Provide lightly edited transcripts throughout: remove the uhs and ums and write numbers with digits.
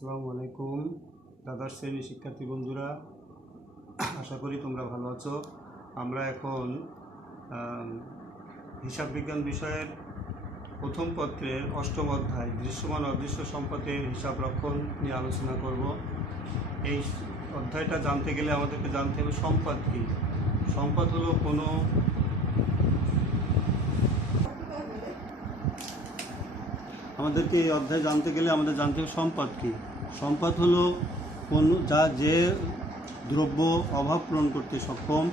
আসসালামু আলাইকুম দ্বাদশ শ্রেণীর শিক্ষার্থী বন্ধুরা, আশা করি তোমরা ভালো আছো। আমরা এখন হিসাব বিজ্ঞান বিষয়ের প্রথম পত্রের অষ্টম অধ্যায় দৃশ্যমান অদৃশ্য সম্পদের হিসাব রক্ষণ নিয়ে আলোচনা করব। এই অধ্যায়টা জানতে গেলে আমাদেরকে জানতে হবে সম্পদ কী। সম্পদ হলো আমাদেরকে এই অধ্যায় জানতে গেলে আমাদের জানতে হবে সম্পদ কী। সম্পদ হলো যে দ্রব্য অভাব পূরণ করতে সক্ষম,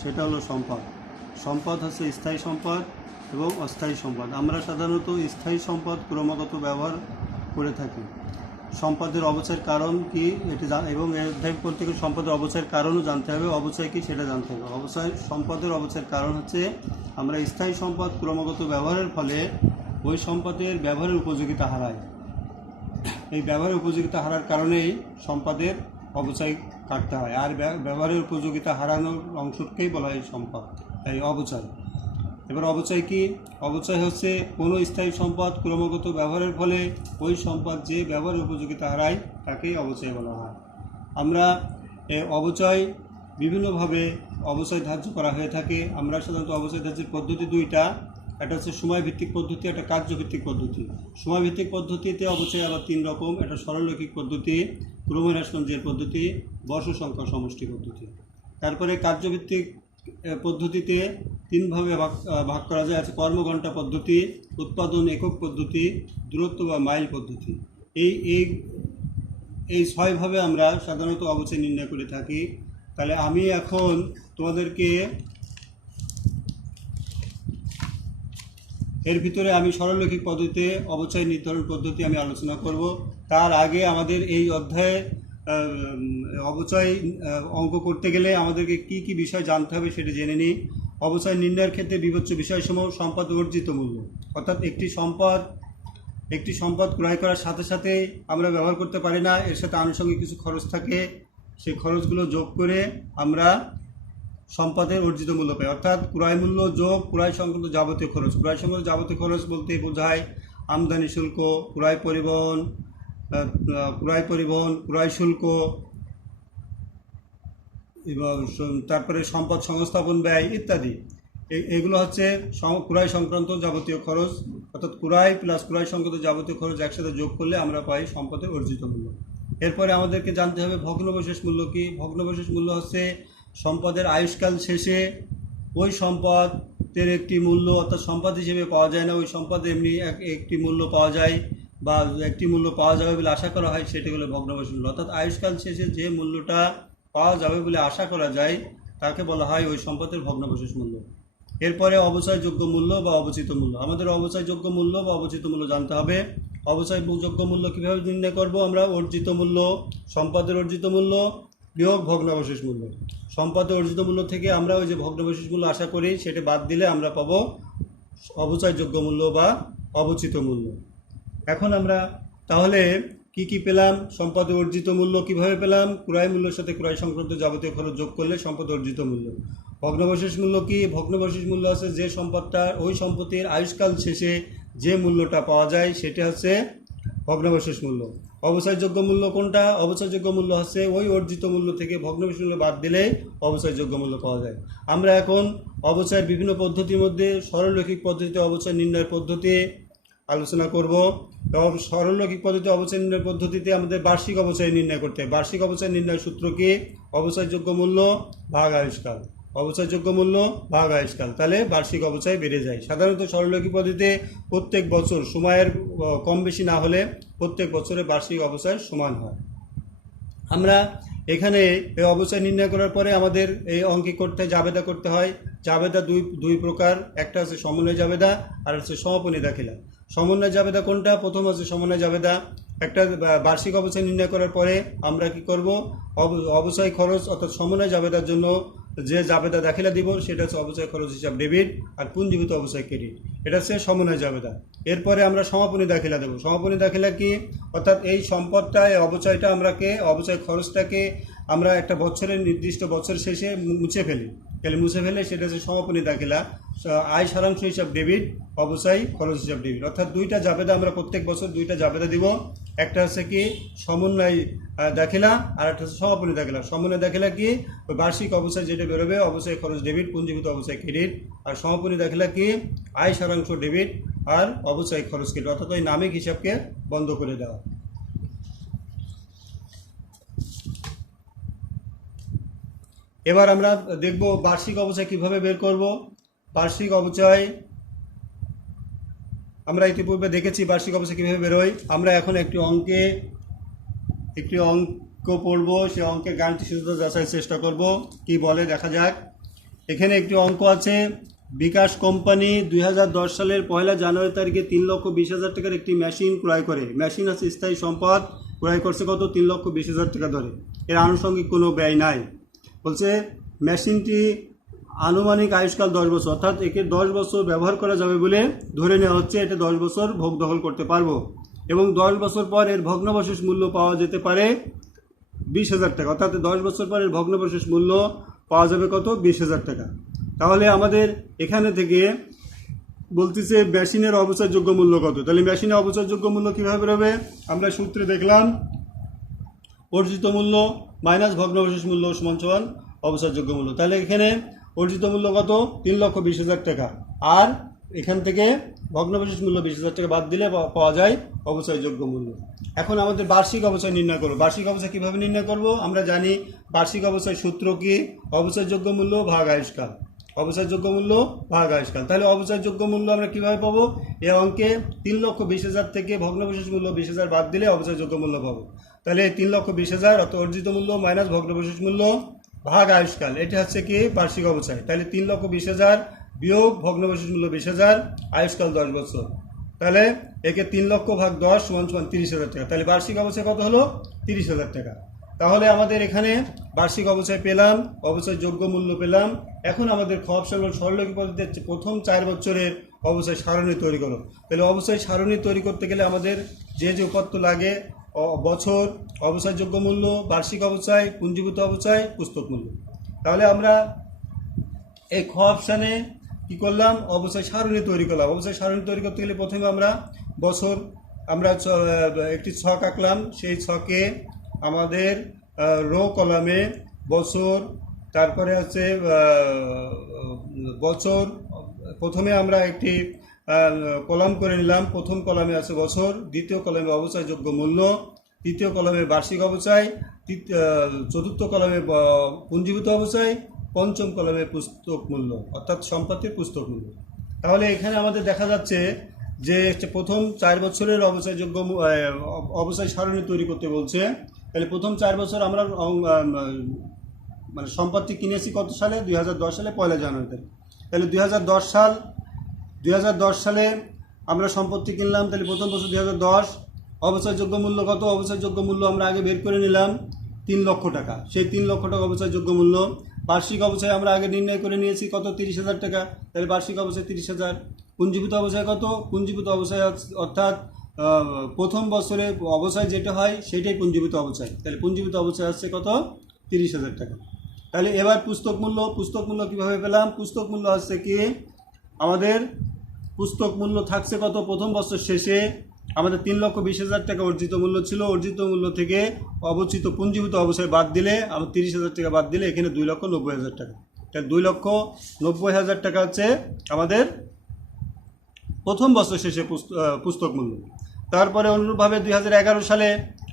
সেটা হলো সম্পদ। সম্পদ হচ্ছে স্থায়ী সম্পদ এবং অস্থায়ী সম্পদ। আমরা সাধারণত স্থায়ী সম্পদ ক্রমাগত ব্যবহার করে থাকি। সম্পদের অবচয়ের কারণ কি এটি এবং এই অধ্যায় করতে গেলে সম্পদের অবচয়ের কারণও জানতে হবে, অবচয় কি সেটা জানতে হবে। সম্পদের অবচয়ের কারণ হচ্ছে আমরা স্থায়ী সম্পদ ক্রমাগত ব্যবহারের ফলে ওই সম্পদের ব্যবহারের উপযোগিতা হারায়। এই ব্যবহারের উপযোগিতা হারার কারণেই সম্পদের অবচয় কাটতে হয়। আর ব্যবহারের উপযোগিতা হারানোর অংশকেই বলা হয় সম্পদ, এই অবচয়। এবার অবচয় কি? অবচয় হচ্ছে কোনো স্থায়ী সম্পদ ক্রমাগত ব্যবহারের ফলে ওই সম্পদ যে ব্যবহারের উপযোগিতা হারায় তাকেই অবচয় বলা হয়। আমরা অবচয় বিভিন্নভাবে অবচয় ধার্য করা হয়ে থাকে। আমরা সাধারণত অবচয় ধার্যের পদ্ধতি দুইটা, একটা হচ্ছে সময়ভিত্তিক পদ্ধতি, একটা কার্যভিত্তিক পদ্ধতি। সময়ভিত্তিক পদ্ধতিতে অবচয় আবার তিন রকম, একটা সরলরৈখিক পদ্ধতি, ক্রমহ্রাসক্রমজের পদ্ধতি, বর্ষ সংখ্যা সমষ্টি পদ্ধতি। তারপরে কার্যভিত্তিক পদ্ধতিতে তিনভাবে ভাগ করা যায়। আছে কর্মঘণ্টা পদ্ধতি, উৎপাদন একক পদ্ধতি, দূরত্ব বা মাইল পদ্ধতি। এই ছয়ভাবে আমরা সাধারণত অবচয় নির্ণয় করে থাকি। তাহলে আমি এখন তোমাদেরকে এর ভিতরে আমি সরলরৈখিক পদ্ধতিতে অবচয় নির্ধারণ পদ্ধতি আমি আলোচনা করব। তার আগে আমাদের এই অধ্যায়ে অবচয় অঙ্ক করতে গেলে আমাদেরকে কি কি বিষয় জানতে হবে সেটা জেনে নিই। অবচয় নির্ণয়ের ক্ষেত্রে বিবেচ্য বিষয়সমূহ সম্পদ অর্জিত মূল্য, অর্থাৎ একটি সম্পদ ক্রয় করার সাথে সাথে আমরা ব্যবহার করতে পারি না, এর সাথে আনুষঙ্গিক কিছু খরচ থাকে। সেই খরচগুলো যোগ করে আমরা সম্পদের অর্জিত মূল্য পাই, অর্থাৎ ক্রয় মূল্য যোগ ক্রয় সংক্রান্ত যাবতীয় খরচ। ক্রয় সংক্রান্ত যাবতীয় খরচ বলতে বোঝায় আমদানি শুল্ক, ক্রয় পরিবহন, ক্রয় শুল্ক, এবং তারপরে সম্পদ সংস্থাপন ব্যয় ইত্যাদি। এগুলো হচ্ছে ক্রয় সংক্রান্ত যাবতীয় খরচ, অর্থাৎ ক্রয় প্লাস ক্রয় সংক্রান্ত যাবতীয় খরচ একসাথে যোগ করলে আমরা পাই সম্পদের অর্জিত মূল্য। এরপরে আমাদেরকে জানতে হবে ভগ্নবশেষ মূল্য কি। ভগ্নবশেষ মূল্য হচ্ছে সম্পদের আয়ুষ্কাল শেষে ওই সম্পদের একটি মূল্য, অর্থাৎ সম্পদ হিসেবে পাওয়া যায় না, ওই সম্পদে এমনি একটি মূল্য পাওয়া যায় বা একটি মূল্য পাওয়া যাবে বলে আশা করা হয়, সেটি হলো ভগ্নবশেষ মূল্য। অর্থাৎ আয়ুষ্কাল শেষে যে মূল্যটা পাওয়া যাবে বলে আশা করা যায় তাকে বলা হয় ওই সম্পদের ভগ্নবশেষ মূল্য। এরপরে অবচয়যোগ্য মূল্য বা অবচিত মূল্য। আমাদের অবচয়যোগ্য মূল্য বা অবচিত মূল্য জানতে হবে। অবচয়যোগ্য মূল্য কীভাবে নির্ণয় করব আমরা? অর্জিত মূল্য, সম্পদের অর্জিত মূল্য বিয়োগ ভগ্নাবশেষ মূল্য। সম্পদের অর্জিত মূল্য থেকে আমরা ওই যে ভগ্নাবশেষ মূল্য আশা করি সেটা বাদ দিলে আমরা পাবো অবচয়যোগ্য মূল্য বা অবচিত মূল্য। এখন আমরা তাহলে কি কি পেলাম? সম্পদের অর্জিত মূল্য কিভাবে পেলাম? ক্রয় মূল্যের সাথে ক্রয় সংক্রান্ত যাবতীয় খরচ যোগ করলে সম্পদ অর্জিত মূল্য। ভগ্নাবশেষ মূল্য কি? ভগ্নাবশেষ মূল্য আছে যে সম্পদটা ওই সম্পত্তির আয়ুষ্কাল শেষে যে মূল্যটা পাওয়া যায় সেটা হচ্ছে ভগ্নাবশেষ মূল্য। অবচয়যোগ্য মূল্য কোনটা? অবচয়যোগ্য মূল্য হচ্ছে ওই অর্জিত মূল্য থেকে ভগ্নাবশেষ মূল্য বাদ দিলে অবচয়যোগ্য মূল্য পাওয়া যায়। আমরা এখন অবচয়ের বিভিন্ন পদ্ধতির মধ্যে সরলরৈখিক পদ্ধতিতে অবচয় নির্ণয়ের পদ্ধতি আলোচনা করব। সরলরৈখিক পদ্ধতি অবচয় নির্ণয় পদ্ধতিতে আমাদের বার্ষিক অবচয় নির্ণয় করতে হয়। বার্ষিক অবচয় নির্ণয়ের সূত্র কি? অবচয়যোগ্য মূল্য ভাগ আয়ুষ্কাল। অবচয়যোগ্য মূল্য ভাগ আয়ুষ্কাল, তাহলে বার্ষিক অবচয় বেড়ে যায়। সাধারণত সরলরৈখিক পদ্ধতিতে প্রত্যেক বছর সময়ের কম বেশি না হলে প্রত্যেক বছরে বার্ষিক অবচয় সমান হয়। আমরা এখানে এই অবচয় নির্ণয় করার পরে আমাদের এই অঙ্কে জাবেদা করতে হয়। জাবেদা দুই প্রকার, একটা হচ্ছে সমন্বয় জাবেদা আর হচ্ছে সমাপনী দাখিলা। সমন্বয় জাবেদা কোনটা? প্রথম হচ্ছে সমন্বয় জাবেদা। একটা বার্ষিক অবচয় নির্ণয় করার পরে আমরা কি করব? অবচয় খরচ অর্থাৎ সমন্বয় জাবেদার জন্য যে জাবেদা দাখিলা দিব সেটা হচ্ছে অবচয় খরচ হিসাব ডেবিট আর পুঞ্জীভূত অবচয় ক্রেডিট, এটা হচ্ছে সমন্বয় জাবেদা। এরপরে আমরা সমাপনী দাখিলা দেবো। সমাপনী দাখিলা কি? অর্থাৎ এই সম্পদটায় অবচয়টা অবচয় খরচটাকে আমরা একটা বছরের নির্দিষ্ট বছর শেষে মুছে ফেলে সেটা হচ্ছে সমাপনী দাখিলা। আয় সারাংশ হিসাব ডেবিট, অবচয় খরচ হিসাব ডেবিট। অর্থাৎ দুইটা জাবেদা আমরা প্রত্যেক বছর দুইটা জাবেদা দিব। একটা হচ্ছে কি সমন্বয় দাখিলা, আর একটা হচ্ছে সমাপনী দাখিলা। সমন্বয় দাখিলা কি, ওই বার্ষিক অবচয় যেটা বেরোবে, অবচয় খরচ ডেবিট, পুঞ্জীভূত অবচয় ক্রেডিট। আর সমাপনী দাখিলা কি, আয় সারাংশ ডেবিট আর অবচয় খরচ ক্রেডিট। অর্থাৎ ওই নামিক হিসাবকে বন্ধ করে দেওয়া। এবার আমরা দেখব বার্ষিক অবচয় কিভাবে বের করব। বার্ষিক অবচয় আমরা ইতিপূর্বে দেখেছি বার্ষিক অবচয় কীভাবে বেরোয়। আমরা এখন একটি অঙ্ক পড়ব, সেই অঙ্কের গাণিতিক সূত্র যাচাইয়ের চেষ্টা করব কি বলে দেখা যাক। এখানে একটি অঙ্ক আছে, বিকাশ কোম্পানি 2010 সালের 1 জানুয়ারি তারিখে 3,20,000 টাকার একটি মেশিন ক্রয় করে। মেশিন আছে স্থায়ী সম্পদ, ক্রয় করছে কত, 3,20,000 টাকা ধরে। এর আনুষঙ্গিক কোনো ব্যয় নাই। বলছে মেশিনটি আনুমানিক আয়ুষ্কাল 10 বছর, অর্থাৎ একে 10 বছর ব্যবহার করা যাবে বলে ধরে নেওয়া হচ্ছে। এটা 10 বছর ভোগ দখল করতে পারবো এবং 10 বছর পর এর ভগ্নাবশেষ মূল্য পাওয়া যেতে পারে 20,000 টাকা। অর্থাৎ 10 বছর পর এর ভগ্নাবশেষ মূল্য পাওয়া যাবে কত, 20,000 টাকা। তাহলে আমাদের এখানে থেকে বলতেছে মেশিনের অবচয়যোগ্য মূল্য কত। তাহলে মেশিনের অবচয়যোগ্য মূল্য কীভাবে বেরোবে, আমরা সূত্রে দেখলাম অর্জিত মূল্য মাইনাস ভগ্নাবশেষ মূল্য সমান সমান অবচয়যোগ্য মূল্য। তাহলে এখানে অর্জিত মূল্য কত, 3,20,000 টাকা, আর এখান থেকে ভগ্নাবশেষ মূল্য 20,000 টাকা বাদ দিলে পাওয়া যায় অবচয়যোগ্য মূল্য। এখন আমাদের বার্ষিক অবচয় নির্ণয় করব। বার্ষিক অবচয় কীভাবে নির্ণয় করব, আমরা জানি বার্ষিক অবচয় সূত্র কি, অবচয়যোগ্য মূল্য ভাগ আয়ুষ্কাল। অবচয়যোগ্য মূল্য ভাগ আয়ুষ্কাল। তাহলে অবচয়যোগ্য মূল্য আমরা কীভাবে পাবো, এই অঙ্কে 3,20,000 থেকে ভগ্নাবশেষ মূল্য 20,000 বাদ দিলে অবচয়যোগ্য মূল্য পাবো। তাহলে 3,20,000 অর্থাৎ অর্জিত মূল্য মাইনাস ভগ্নাবশেষ মূল্য ভাগ আয়ুষ্কাল, এটা হচ্ছে কি বার্ষিক অবচয়। তাহলে 3,20,000 বিয়োগ ভগ্নাবশেষ মূল্য 20,000, আয়ুষ্কাল 10 বছর। তাহলে একে 3 লক্ষ ভাগ 10 সমান সমান 30,000 টাকা। তাহলে বার্ষিক অবচয় কত হলো, 30,000 টাকা। তাহলে আমাদের এখানে বার্ষিক অবচয় পেলাম, অবচয়যোগ্য মূল্য পেলাম। এখন আমাদের খ অপশন সরলরৈখিক পদ্ধতিতে প্রথম 4 বছরের অবচয় সারণী তৈরি করো। তাহলে অবচয় সারণী তৈরি করতে গেলে আমাদের যে উপাত্ত লাগে, বছর, অবচয়যোগ্য মূল্য, বার্ষিক অবচয়, পুঞ্জীভূত অবচয়, পুস্তক মূল্য। তাহলে আমরা এই খ অপশানে কী করলাম, অবচয় সারণী তৈরি করলাম। অবচয় সারণী তৈরি করতে গেলে প্রথমে আমরা বছর, আমরা একটি ছক আঁকলাম। সেই ছকে আমাদের রো কলামে বছর, তারপরে আছে বছর, প্রথমে আমরা একটি কলাম করে নিলাম। প্রথম কলামে আছে বছর, দ্বিতীয় কলামে অবচয়যোগ্য মূল্য, তৃতীয় কলামে বার্ষিক অবচয়, চতুর্থ কলামে পুঞ্জীভূত অবচয়, পঞ্চম কলামে পুস্তক মূল্য অর্থাৎ সম্পত্তির পুস্তক মূল্য। তাহলে এখানে আমাদের দেখা যাচ্ছে যে প্রথম 4 বছরের অবচয়যোগ্য অবচয় সারণী তৈরি করতে বলছে। তাহলে প্রথম 4 বছর আমরা মানে সম্পত্তি কিনেছি কত সালে, 2010 সালে 1 জানুয়ারিতে। তাহলে 2010 সালে আমরা সম্পত্তি কিনলাম। তাহলে প্রথম বছর 2010, অবচয়যোগ্য মূল্য কত, অবচয়যোগ্য মূল্য আমরা আগে বের করে নিলাম 3 লক্ষ টাকা। সেই 3 লক্ষ টাকা অবচয়যোগ্য মূল্য। বার্ষিক অবচয় আমরা আগে নির্ণয় করে নিয়েছি কত, 30,000 টাকা। তাহলে বার্ষিক অবচয় 30,000। পুঞ্জীভূত অবচয় কত, পুঞ্জীভূত অবচয় অর্থাৎ প্রথম বছরে অবচয় যেটা হয় সেটাই পুঞ্জীভূত অবচয়। তাহলে পুঞ্জীভূত অবচয় আসছে কত, 30,000 টাকা। তাহলে এবার পুস্তক মূল্য, পুস্তক মূল্য কীভাবে পেলাম, পুস্তক মূল্য হচ্ছে কি আমাদের পুস্তক মূল্য থাকছে কত, প্রথম বছর শেষে আমাদের 3,20,000 টাকা অর্জিত মূল্য ছিল। অর্জিত মূল্য থেকে অবচিত পুঞ্জীভূত অবচয় বাদ দিলে, আমার 30,000 টাকা বাদ দিলে এখানে 2,90,000 টাকা। তাই 2,90,000 টাকা হচ্ছে আমাদের প্রথম বছর শেষে পুস্তক মূল্য। তারপরে অনুরূপভাবে 2011 সালে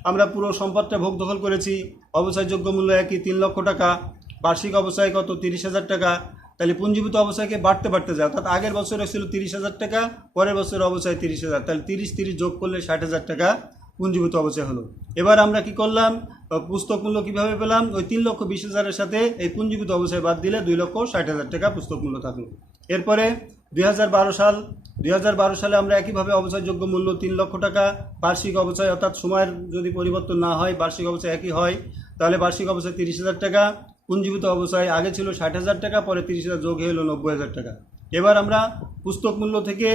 আমরা পুরো সম্পদটা ভোগ দখল করেছি। অবচয়যোগ্য মূল্য একই, 3 লক্ষ টাকা। বার্ষিক অবচয় কত, 30,000 টাকা। তাহলে পুঞ্জীভূত অবচয়কে বাড়তে যায়, অর্থাৎ আগের বছরে ছিল 30,000 টাকা, পরের বছর অবচয় 30,000। তাহলে 30 যোগ করলে 60,000 টাকা পুঞ্জীভূত অবচয় হলো। এবার আমরা কি করলাম, পুস্তক মূল্য কীভাবে পেলাম, ওই 3,20,000-এর সাথে এই পুঞ্জীভূত অবচয় বাদ দিলে 2,60,000 টাকা পুস্তক মূল্য থাকলো। এরপরে 2012 সালে আমরা একইভাবে অবচয়যোগ্য মূল্য 3 লক্ষ টাকা। বার্ষিক অবচয় অর্থাৎ সময়ের যদি পরিবর্তন না হয়, বার্ষিক অবচয় একই হয়, তাহলে বার্ষিক অবচয় 30,000 টাকা। পুঞ্জীভূত অবচয় আগে ছিল 60,000 টাকা, পরে 30,000 যোগ হয়ে হলো 90,000 টাকা। এবার আমরা পুস্তক মূল্য থেকে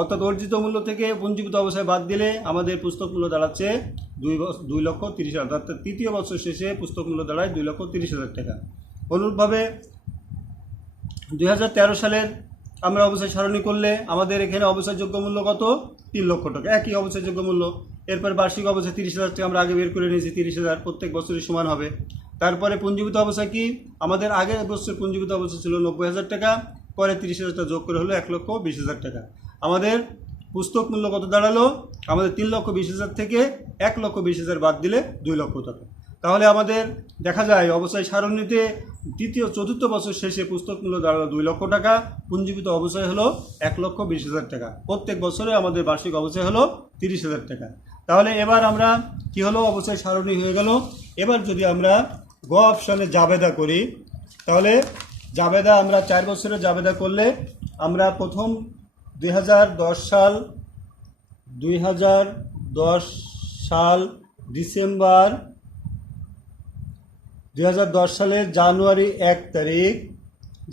অর্থাৎ অর্জিত মূল্য থেকে পুঞ্জীভূত অবচয় বাদ দিলে আমাদের পুস্তক মূল্য দাঁড়াচ্ছে 2,30,000, অর্থাৎ তৃতীয় বছর শেষে পুস্তক মূল্য দাঁড়ায় 2,30,000 টাকা। অনুরূপভাবে 2013 সালের আমরা অবস্থায় সারণী করলে আমাদের এখানে অবস্থাযোগ্য মূল্য কত? 3 লক্ষ টাকা, একই অবস্থাযোগ্য মূল্য। এরপর বার্ষিক অবস্থায় 30,000 টাকা আমরা আগে বের করে নিয়েছি, 30,000 প্রত্যেক বছরই সমান হবে। তারপরে পুঞ্জীভূত অবস্থায় কি? আমাদের আগের বছর পুঞ্জীভূত অবস্থা ছিল 90,000 টাকা, পরে 30,000 টাকা যোগ করে হলো 1,20,000 টাকা। আমাদের পুস্তক মূল্য কত দাঁড়ালো? আমাদের 3,20,000 থেকে 1,20,000 বাদ দিলে 2 লক্ষ টাকা। তাহলে আমাদের দেখা যায় অবস্থায় সারণীতে তৃতীয় চতুর্থ বছর শেষে পুস্তক মূল্য দাঁড়ালো 2 লক্ষ টাকা, পুঞ্জীভূত অবস্থায় হলো 1,20,000 টাকা। প্রত্যেক বছরে আমাদের বার্ষিক অবস্থায় হলো 30,000 টাকা। তাহলে এবার আমরা কি হলো, অবস্থায় সারণী হয়ে গেল। এবার যদি আমরা গ অপশানে জাবেদা করি, তাহলে জাবেদা আমরা 4 বছরের জাবেদা করলে আমরা প্রথম 2010 সাল ডিসেম্বর, 2010 সালের জানুয়ারি 1 তারিখ,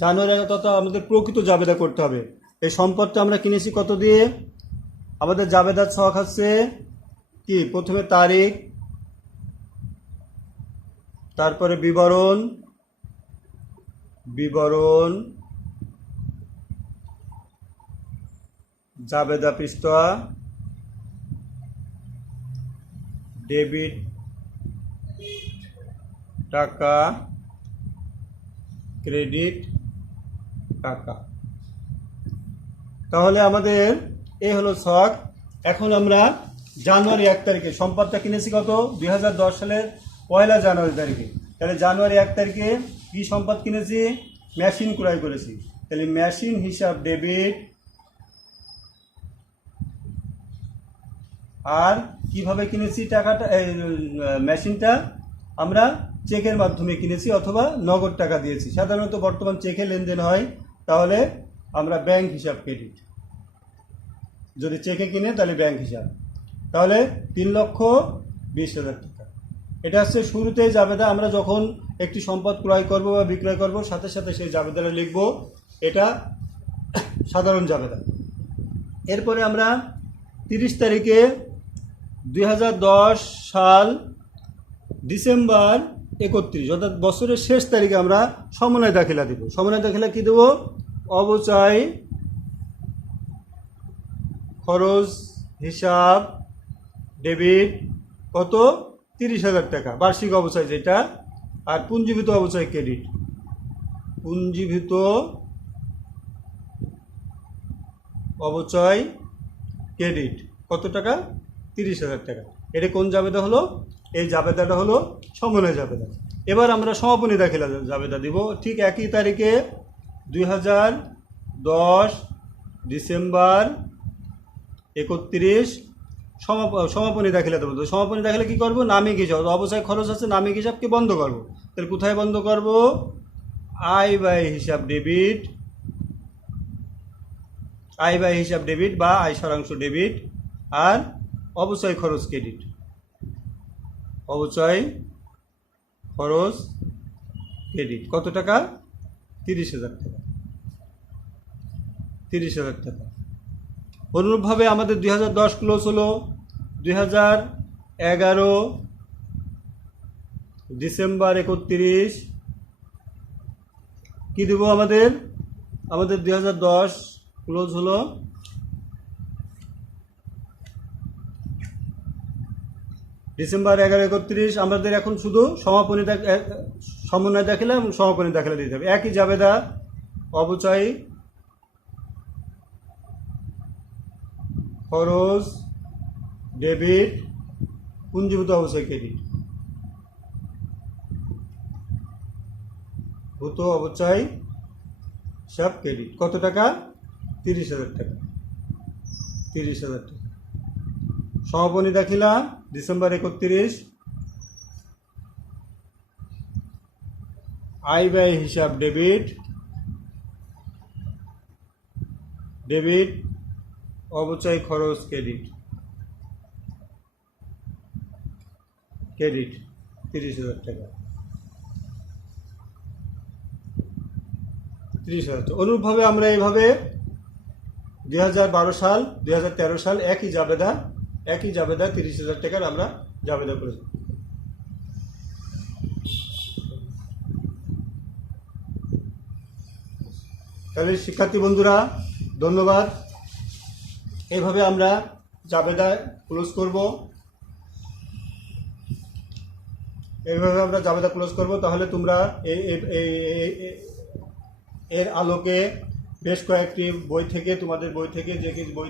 জানুয়ারি তত আমাদের প্রকৃত জাবেদা করতে হবে। এই সম্পদটা আমরা কিনেছি কত দিয়ে? আমাদের জাবেদার ছক আছে কি? প্রথমে তারিখ, তারপরে বিবরণ, জাবেদা পৃষ্ঠা, ডেবিট টাকা, ক্রেডিট টাকা। তাহলে আমাদের এই হলো ছক। এখন আমরা জানুয়ারি 1 তারিখে সম্পদটা কিনেছি কত? 2010 সালের 1 জানুয়ারি তারিখে। তাহলে জানুয়ারি 1 তারিখে কি সম্পদ কিনেছি? মেশিন ক্রয় করেছি। তাহলে মেশিন হিসাব ডেবিট। আর কিভাবে কিনেছি টাকাটা? মেশিনটা আমরা চেকের মাধ্যমে কিনেছি অথবা নগদ টাকা দিয়েছি। সাধারণত বর্তমান চেকে লেনদেন হয়, তাহলে আমরা ব্যাংক হিসাব ক্রেডিট। যদি চেকে কিনে তাহলে ব্যাংক হিসাব। তাহলে 3,20,000 টাকা। এটা হচ্ছে শুরুতেই জাবেদা। আমরা যখন একটি সম্পদ ক্রয় করব বা বিক্রয় করব, সাথে সাথে সেই জাবেদাটা লিখব। এটা সাধারণ জাবেদা। এরপরে আমরা 30 তারিখে 2010 সাল ডিসেম্বর 31, অর্থাৎ বছরের শেষ তারিখে আমরা সমন্বয় দাখিলা দেব। সমন্বয় দাখিলা কি দেব? অবচয় খরচ হিসাব ডেবিট কত? 30,000 টাকা বার্ষিক অবচয় যেটা। আর পুঞ্জীভূত অবচয় ক্রেডিট, পুঞ্জীভূত অবচয় ক্রেডিট কত টাকা? 30,000 টাকা। এটা কোন জাবেদা হলো? এই জাবেদাটা হলো সমন্বয় জাবেদা। এবার আমরা সমাপনী দাখিলা জাবেদা দিব। ঠিক একই তারিখে 2010 ডিসেম্বর 31 সমাপনী দাখিলা দেবো। সমাপনী দাখিলা কী করবো? নামিক হিসাব, অবচয় খরচ আছে, নামিক হিসাবকে বন্ধ করবো। তাহলে কোথায় বন্ধ করব? আয় ব্যয় হিসাব ডেবিট, আয় ব্যয় হিসাব ডেবিট বা আয় সারাংশ ডেবিট। আর অবচয় খরচ ক্রেডিট, অবচয় খরচ ক্রেডিট কত টাকা? 30,000 টাকা। 30,000 টাকা। অনুরূপভাবে আমাদের 2010 ক্লোজ হলো 2011 ডিসেম্বর 31। কি দেবো আমাদের? 2010 ক্লোজ হলো ডিসেম্বর 11-31। আমাদের এখন শুধু সমন্বয় দাখিলা এবং সমাপনী দাখিলা দিতে হবে। একই জাবেদা, অবচয় খরচ ডেবিট, পুঞ্জীভূত অবচয় ক্রেডিট, ভূত অবচয় সব ক্রেডিট কত টাকা? 30,000 টাকা। 30,000 টাকা। সমাপনী দাখিলা ডিসেম্বর 31, আয় ব্যয় হিসাব ডেবিট, ডেবিট অবচয় খরচ ক্রেডিট, ক্রেডিট 30,000 টাকা। 30,000 টাকা। অনুরূপভাবে আমরা এইভাবে 2012 সাল 2013 সাল একই জাবেদা 30,000 টাকার আমরা জাবেদা করেছি। তাহলে শিক্ষার্থী বন্ধুরা ধন্যবাদ। এইভাবে আমরা জাবেদা ক্লোজ করব, তাহলে তোমরা এর আলোকে বেশ কয়েকটি বই থেকে তোমাদের বই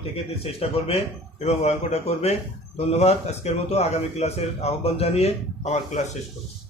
থেকে চেষ্টা করবে এবং অঙ্কটা করবে। ধন্যবাদ। আজকের মতো আগামী ক্লাসের আহ্বান জানিয়ে আমার ক্লাস শেষ করব।